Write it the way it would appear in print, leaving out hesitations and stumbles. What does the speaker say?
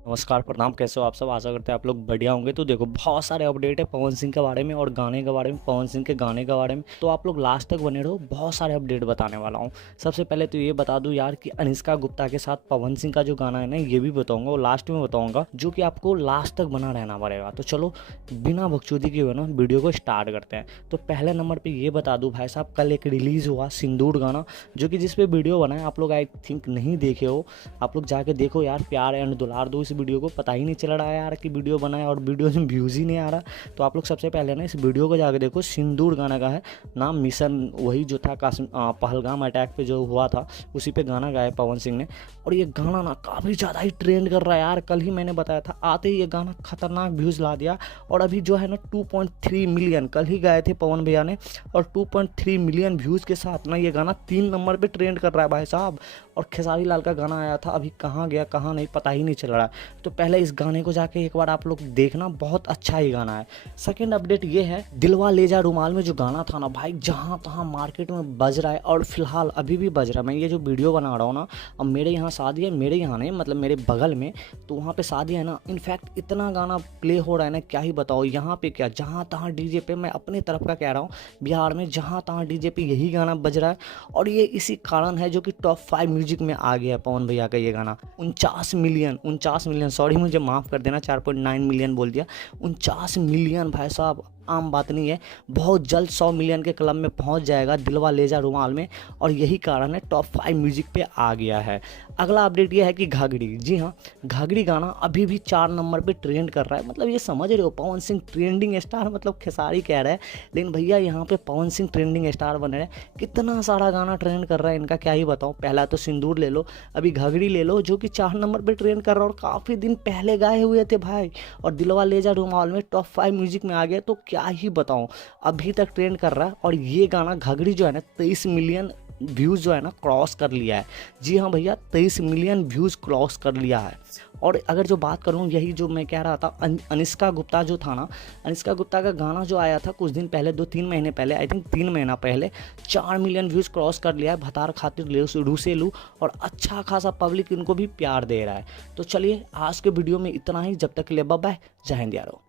नमस्कार, प्रणाम। कैसे हो आप सब? आशा करते हैं आप लोग बढ़िया होंगे। तो देखो, बहुत सारे अपडेट है पवन सिंह के बारे में और गाने के बारे में, पवन सिंह के गाने के बारे में। तो आप लोग लास्ट तक बने रहो, बहुत सारे अपडेट बताने वाला हूँ। सबसे पहले तो ये बता दूं यार कि अनुष्का गुप्ता के साथ पवन सिंह का जो गाना है ना, ये भी बताऊंगा और लास्ट में बताऊंगा, जो कि आपको लास्ट तक बना रहना पड़ेगा। तो चलो बिना बकचोदी के ना वीडियो को स्टार्ट करते हैं। तो पहले नंबर पर ये बता दूँ भाई साहब, कल एक रिलीज़ हुआ सिंदूर गाना, जो कि जिस पे वीडियो बना है आप लोग आई थिंक नहीं देखे हो। आप लोग जाके देखो यार, प्यार एंड दुलार दो इस वीडियो को। पता ही नहीं चल रहा है यार कि वीडियो बना है और वीडियो में व्यूज़ ही नहीं आ रहा। तो आप लोग सबसे पहले ना इस वीडियो को जाके देखो। सिंदूर गाना का है नाम, मिशन वही जो था पहलगाम अटैक पे जो हुआ था, उसी पे गाना गाया पवन सिंह ने। और ये गाना ना काफ़ी ज़्यादा ही ट्रेंड कर रहा है यार। कल ही मैंने बताया था, आते ही ये गाना खतरनाक व्यूज़ ला दिया। और अभी जो है ना 2.3 मिलियन कल ही गाए थे पवन भैया ने, और 2.3 मिलियन व्यूज़ के साथ ना ये गाना 3 नंबर पे ट्रेंड कर रहा है भाई साहब। और खेसारी लाल का गाना आया था, अभी कहाँ गया कहाँ नहीं पता ही नहीं चल रहा है। तो पहले इस गाने को जाके एक बार आप लोग देखना, बहुत अच्छा ही गाना है। सेकंड अपडेट ये है, दिलवा ले जा रुमाल में जो गाना था ना भाई, जहाँ तहाँ मार्केट में बज रहा है और फिलहाल अभी भी बज रहा है। मैं ये जो वीडियो बना रहा हूँ ना, अब मेरे यहाँ शादी है, मेरे यहाँ नहीं मतलब मेरे बगल में, तो वहाँ पे शादी है ना। इनफैक्ट इतना गाना प्ले हो रहा है ना, क्या ही बताओ। यहाँ पे क्या, जहाँ तहाँ डीजे पे, मैं अपने तरफ का कह रहा हूँ, बिहार में जहाँ तहाँ डीजे पे यही गाना बज रहा है। और ये इसी कारण है जो कि टॉप 5 म्यूजिक में आ गया है पवन भैया का ये गाना। 49 मिलियन, सॉरी मुझे माफ़ कर देना, 4.9 मिलियन बोल दिया। 49 मिलियन भाई साहब, आम बात नहीं है। बहुत जल्द 100 मिलियन के क्लब में पहुंच जाएगा दिलवा ले जा रुमाल में, और यही कारण है टॉप 5 म्यूजिक पे आ गया है। अगला अपडेट ये है कि घाघरी, जी हाँ, घाघरी गाना अभी भी 4 नंबर पे ट्रेंड कर रहा है। मतलब ये समझ रहे हो, पवन सिंह ट्रेंडिंग स्टार, मतलब खेसारी कह रहा है, लेकिन भैया यहाँ पे पवन सिंह ट्रेंडिंग स्टार बन रहे हैं। कितना सारा गाना ट्रेंड कर रहा है इनका, क्या ही बताऊँ। पहला तो सिंदूर ले लो, अभी घाघरी ले लो, जो कि 4 नंबर पर ट्रेंड कर रहा है और काफ़ी दिन पहले गाए हुए थे भाई। और दिलवा ले जा रुमाल में टॉप 5 म्यूजिक में आ गया, तो क्या ही बताऊं, अभी तक ट्रेंड कर रहा है। और ये गाना घाघरी जो है ना 23 मिलियन व्यूज़ जो है ना क्रॉस कर लिया है। जी हाँ भैया, 23 मिलियन व्यूज़ क्रॉस कर लिया है। और अगर जो बात करूँ, यही जो मैं कह रहा था, अनुष्का गुप्ता जो था ना, अनुष्का गुप्ता का गाना जो आया था कुछ दिन पहले, 2-3 महीने पहले, आई थिंक 3 महीना पहले, 4 मिलियन व्यूज़ क्रॉस कर लिया है। भतार खातिर रूसे लू, और अच्छा खासा पब्लिक इनको भी प्यार दे रहा है। तो चलिए आज के वीडियो में इतना ही। जब तक के लिए बाय बाय, जय हिंद यारो।